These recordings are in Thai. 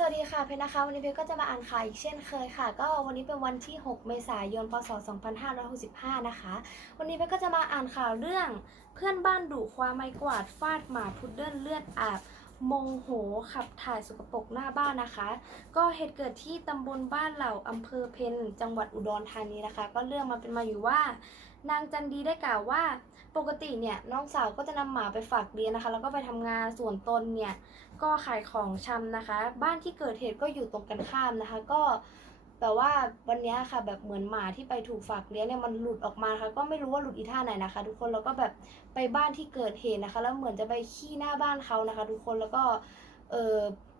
สวัสดีค่ะเพชรนะคะ วันนี้เพชรก็จะมาอ่านข่าวอีกเช่นเคยค่ะ ก็วันนี้เป็นวันที่ 6 เมษายน พศ 2565 นะคะ วันนี้เพชรก็จะมาอ่านข่าวเรื่องเพื่อนบ้านดุความไม้กวาดฟาดหมาพุดเดิ้ลเลือดอาบโมโหขับถ่ายสกปรกหน้าบ้านนะคะ ก็เหตุเกิดที่ตำบลบ้านเหล่าอำเภอเพนจังหวัดอุดรธานีนะคะ ก็เรื่องมาเป็นมาอยู่ว่า นางจันดีได้กล่าวว่า ปกติเนี่ยน้องสาวก็จะนำหมาไปฝากเลี้ยงนะคะ แล้วก็ไปทำงานส่วนตนเนี่ยก็ขายของชำนะคะ บ้านที่เกิดเหตุก็อยู่ตรงกันข้ามนะคะ ก็แต่ว่าวันเนี้ยค่ะแบบเหมือนหมาที่ไปถูกฝากเลี้ยงเนี่ยมันหลุดออกมาค่ะก็ไม่รู้ว่าหลุดอีท่าไหนนะคะ ทุกคนแล้วก็แบบไปบ้านที่เกิดเหตุนะคะ แล้วเหมือนจะไปขี้หน้าบ้านเขานะคะ ทุกคนแล้วก็เออ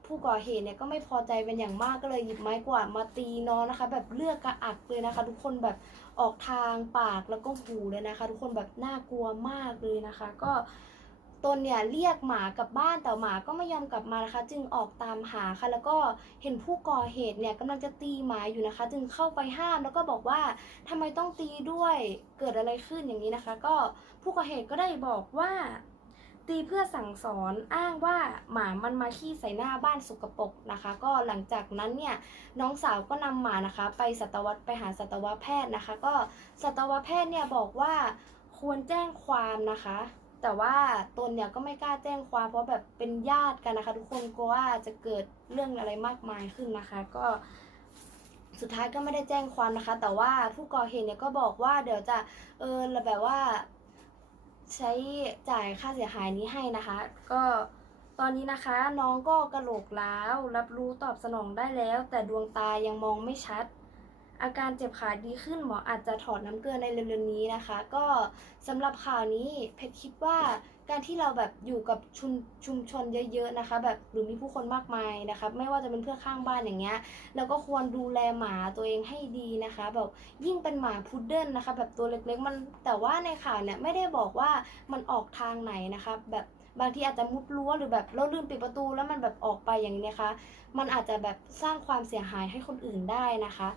ผู้ก่อเหตุเนี่ยก็ไม่พอใจเป็นอย่างมากก็เลยหยิบไม้กวาดมาตีน้องนะคะ แบบเลือดกระอักเลยนะคะ ทุกคนแบบออกทางปากแล้วก็หูเลยนะคะ ทุกคนแบบน่ากลัวมากเลยนะคะ ก็ตนเนี่ยเรียกหมากลับบ้านแต่หมาก็ไม่ยอมกลับมานะคะ จึงออกตามหาค่ะ แล้วก็เห็นผู้ก่อเหตุเนี่ยกำลังจะตีหมาอยู่นะคะ จึงเข้าไปห้ามแล้วก็บอกว่าทำไมต้องตีด้วยเกิดอะไรขึ้นอย่างนี้นะคะ ก็ผู้ก่อเหตุก็ได้บอกว่า ตีเพื่อสั่งสอนอ้างว่าหมามันมาขี้ใส่หน้าบ้านสกปรกนะคะ ก็หลังจากนั้นเนี่ยน้องสาวก็นำหมานะคะ ไปสัตวไปหาสัตวแพทย์นะคะ ก็สัตวแพทย์เนี่ยบอกว่าควรแจ้งความนะคะ แต่ว่าตนเนี่ยก็ไม่กล้าแจ้งความเพราะแบบเป็นญาติกันนะคะ ทุกคนกลัวว่าจะเกิดเรื่องอะไรมากมายขึ้นนะคะ ก็สุดท้ายก็ไม่ได้แจ้งความนะคะ แต่ว่าผู้ก่อเหตุเนี่ยก็บอกว่าเดี๋ยวจะเออแบบว่า ใช้จ่ายค่าเสียหายนี้ให้นะคะ ก็ตอนนี้นะคะน้องก็กระโหลกล้าว รับรู้ตอบสนองได้แล้ว แต่ดวงตายังมองไม่ชัด อาการเจ็บขาดีขึ้นหมออาจจะถอดน้ำเกลือในเร็วๆนี้นะคะ ก็สำหรับข่าวนี้เพชรคิดว่าการที่เราแบบอยู่กับชุมชุมชนเยอะๆนะคะ แบบหรือมีผู้คนมากมายนะคะไม่ว่าจะเป็นเพื่อนข้างบ้านอย่างเงี้ยแล้วก็ควรดูแลหมาตัวเองให้ดีนะคะ แบบยิ่งเป็นหมาพุดเดิ้ลนะคะ แบบตัวเล็กๆมันแต่ว่าในข่าวเนี่ยไม่ได้บอกว่ามันออกทางไหนนะคะแบบบางทีอาจจะมุดรั้วหรือแบบเราลืมปิดประตูแล้วมันแบบออกไปอย่างนี้นะคะ มันอาจจะแบบสร้างความเสียหายให้คนอื่นได้นะคะ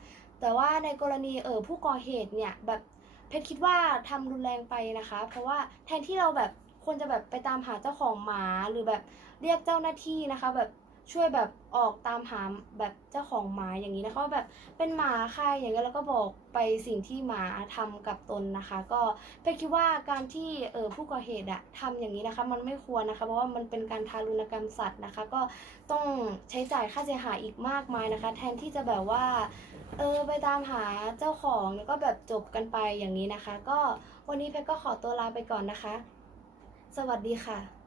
แต่ว่าในกรณีเออผู้ก่อเหตุเนี่ยแบบเพชรคิดว่าทำรุนแรงไปนะคะ เพราะว่าแทนที่เราแบบควรจะแบบไปตามหาเจ้าของหมาหรือแบบเรียกเจ้าหน้าที่นะคะ แบบ ช่วยแบบออกตามหาแบบเจ้าของหมาอย่างนี้นะคะว่าแบบเป็นหมาใครอย่างเงี้ยแล้วก็บอกไปสิ่งที่หมาทำกับตนนะคะ ก็เพชรคิดว่าการที่เออผู้ก่อเหตุอะทำอย่างนี้นะคะ มันไม่ควรนะคะเพราะว่ามันเป็นการทารุณกรรมสัตว์นะคะ ก็ต้องใช้จ่ายค่าเสียหายอีกมากมายนะคะ แทนที่จะแบบว่าเออไปตามหาเจ้าของแล้วก็แบบจบกันไปอย่างนี้นะคะ ก็วันนี้เพชรก็ขอตัวลาไปก่อนนะคะ สวัสดีค่ะ